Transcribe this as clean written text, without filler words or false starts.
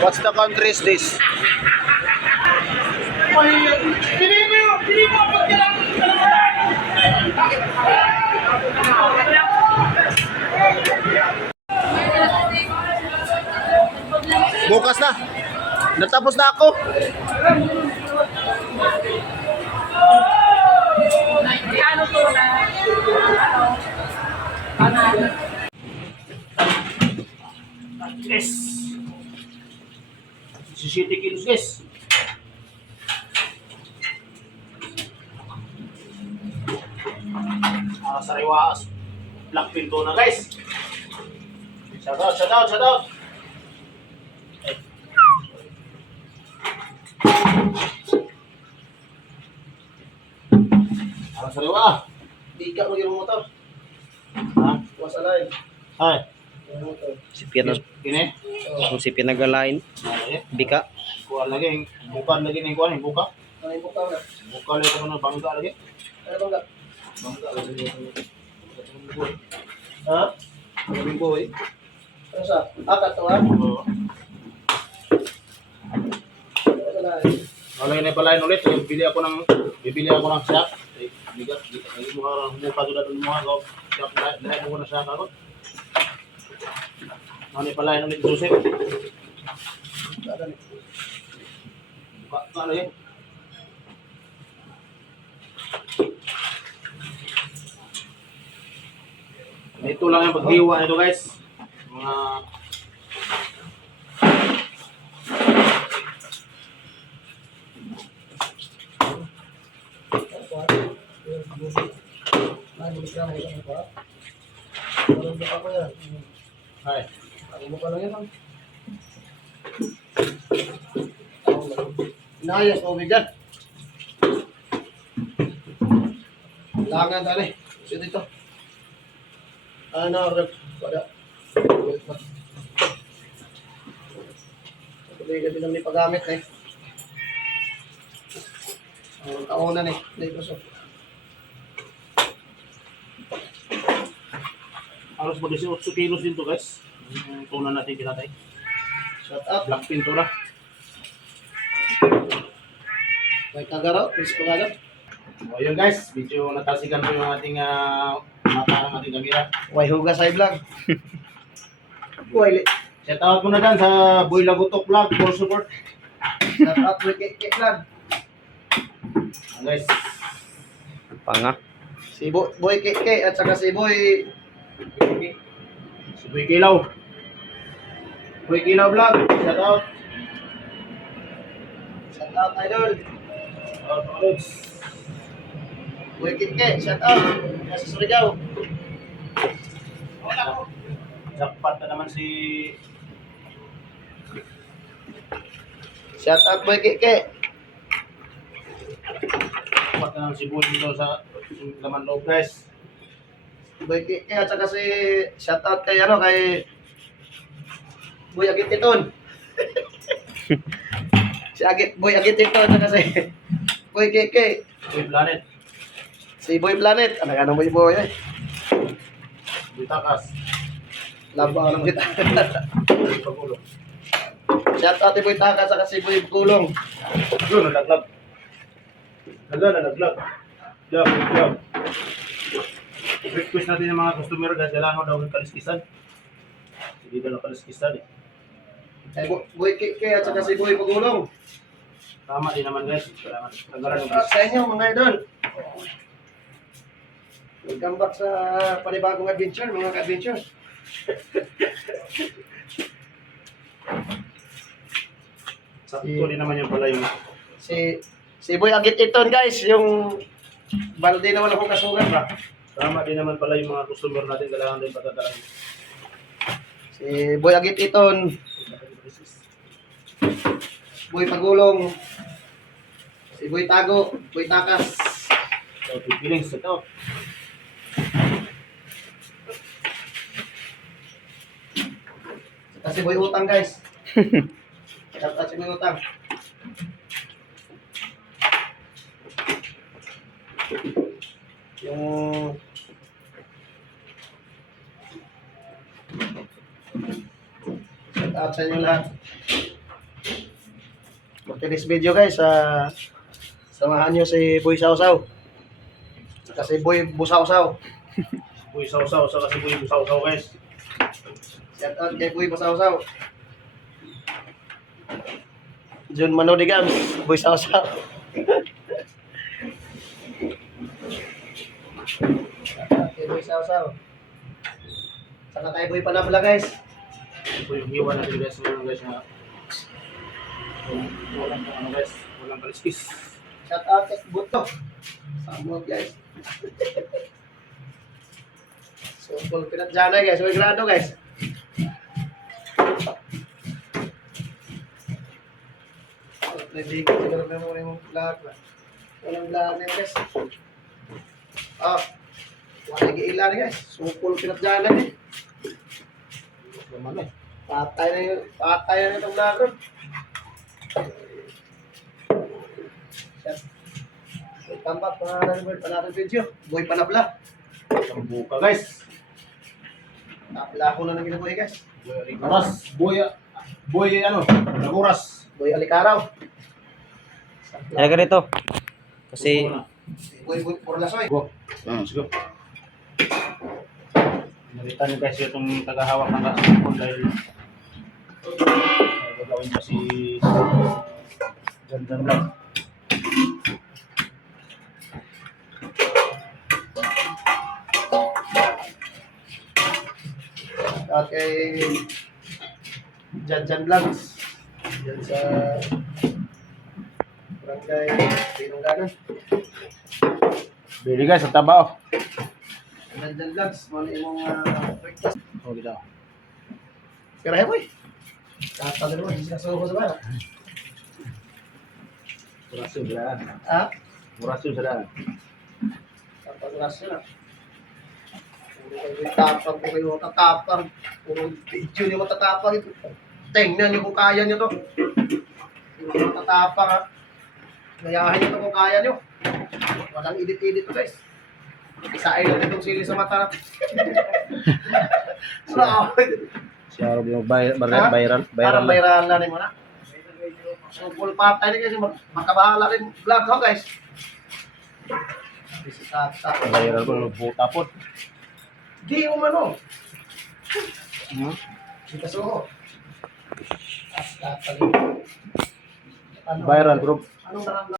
What's the country is this? Bukas na. Natapos na ako. Yes. 17 kilos guys. Sariwas. Black pinto na guys. Shout out, shout out, shout out. Sariwa. Di ka mag-irong motor. Ha? Was alay. Ay. Si Piano, Kini? kung si pinagalain, bika. Kuha lagi, bukan lagi ning kuha, buka. Ano yung bukaw na? Buka lagi ko na bangga lagi. Ano bangga? Bangga lagi. Ha? Lagi boy. Ano sa? Akat to ha? Oo. Ano sa lahat? Wala na palain ulit, bibili ako ng stock. Bigat, lagi mo harang buka to daton mo ako. Stock lahat mo na sa ako. Ano palain ulit Joseph? Buka lagi. Ito lang yung paghiwa nito guys. Mga ay, Ano ka lang yan? Inayos mo bigyan. Langan tali. Sino dito? Ano, rep. Wala. Tuloy ka din naman ipagamit eh. Ang taonan eh. Dito so. halos mag 18 kilos din to guys. Yung tunan natin kinatay. Shut up. Black pintura. May kagaro. Please pagalo. O yun guys, medyo natasigan po yung ating mata ng ating kamera. Way hugas ay vlog. Way Shout out muna dyan sa Boy Lagutok Vlog for support. shut up. Way kek vlog. Guys, Panga. Si Boy Keke at saka si Boy si Boy Kilaw. Boy Kilaw Vlog, shout out. shout out idol. Shout out mga lods. Boy Keke shout out. Nasa Surigao. Jackpot na naman si Shout out Boy Keke. Jackpot na naman si Boy dito sa laman loob guys. Boy Keke at saka si shout out kay ano kay Boy Agititon. Si Boy Agititon at saka si Boy Keke. Boy Planet, Si Boy Planet. Ano Boy Boy eh. Boy Takas, Laban ng kita. Boy Pagulo. Shout out kay Boy Taka at saka si Boy Gulong. Yun, nalaglag. Nalaglag. Job. Request natin yung mga customer guys, kailangan ko daw ng kaliskisan. Hindi daw ng kaliskisan eh. Kay Boy Keke at saka si Boy Pagulong. Tama din naman guys, kailangan tanggalan ng Shout out sa inyo mga idol. Welcome back sa panibagong adventure, mga ka-adventure. Sakto din naman yung pala yung Si Boy Agititon guys, yung balde na walang kasugan ba? tama din naman pala yung mga customer natin, kailangan din patatalan. Si Boy Agititon, Boy Pagulong, si Boy Tago, Boy Takas. So, feelings ito. Kasi Boy Utang guys. Shout out si Boy Utang. Yung shout out sa inyo lahat. today's video guys, samahan nyo si Boy Sausaw. Kasi Boy Busawsaw. Boy Sausaw, sa kasi Boy Sausaw guys. Shout out kay Boy Busawsaw. Jun Manodigams, Boy Sausaw. Shout out kay Boy Sausaw. Saka kay Boy Panabla guys. Ito yung hiwa natin guys ngayon guys na walang ano guys, walang kaliskis. Shout out kay Buto. Samot guys. So, full pinat dyan guys. May grado guys. Nabigay siguro na muna yung lahat na. Walang lahat na yun guys. Wala giilan guys. So, full pinat dyan eh. Naman eh. Patay na itong lahat. Tampak panalo video. Boy Panabla. Ang buka guys. Napla ko na ng ginabuhi guys. Boy ano, Naguras. Boy Alikaraw. Kaya ganito. Kasi, Boy Porlasoy. Go. Let's go. Narita niyo guys itong tagahawak ng kasipon dahil gagawin pa si Jan Vlog. At kay Jan Vlogs. Yan sa Barangay Pinungganan. Bili guys, ang taba oh. Jan Vlogs. Muna yung breakfast. Oh, dito. Pero hey boy. Tatalo naman. Hindi sila suko sa bara. Muraso sila. Ha? Muraso sila. Tapos na. Puro kayo tapang. Puro kayo matatapang. Puro video nyo matatapang. Tingnan nyo kung kaya nyo to. Puro matatapang ha. Gayahin nyo to kung kaya nyo. Walang edit-edit to guys. Isain lang itong sili sa mata. Siya yung Parang viral viral na rin mo na. So, full patay na kasi makabahala rin vlog ko guys. Viral ko ng buta po. Di umano. Di kasuko. Viral bro. Anong naramdaman?